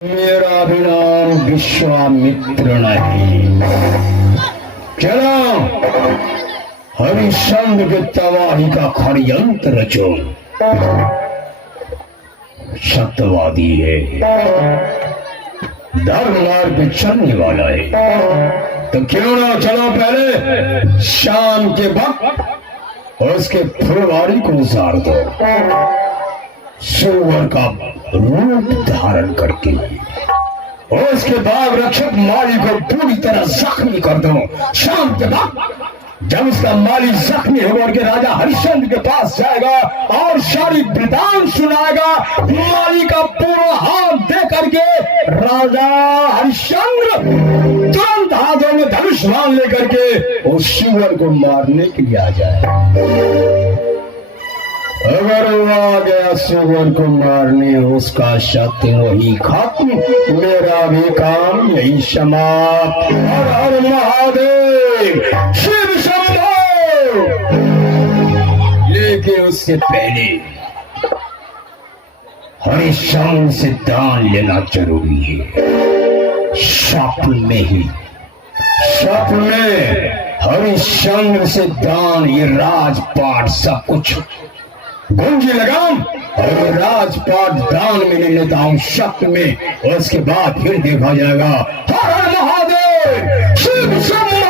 मेरा भी नाम विश्वामित्र नहीं। चलो हरिश्चंद्र के तबाही का षड्यंत्र रचो। सत्यवादी है, धर्म मार्ग पे चलने वाला है, तो क्यों ना चलो पहले शाम के वक्त उसके फुलवारी को उतार दो, सुअर का रूप धारण करके, और उसके बाद रक्षक माली को पूरी तरह जख्मी कर दो। शाम के वक्त जब उसका माली जख्मी होकर के राजा हरिश्चंद्र के पास जाएगा और सारी वृतांत सुनाएगा, माली का पूरा हाथ दे करके राजा हरिश्चंद्र तुरंत हाथों में धनुष बाण लेकर के उस सुअर को मारने के लिए आ जाए। अगर वो आ गया सुअर को मारने, उसका सत्य वही खत्म, मेरा भी काम यही समाप्त। हर हर महादेव, शिव शंभो। लेकिन उससे पहले हरिश्चंद्र से दान लेना जरूरी है। स्वप्न में ही, स्वप्न में हरिश्चंद्र से दान, ये राजपाट सब कुछ गुंजी लगाम और राजपाट दान में ले लेता हूं शक्ल में, और उसके बाद फिर देखा जाएगा। हर हर महादेव, शिव शंभो।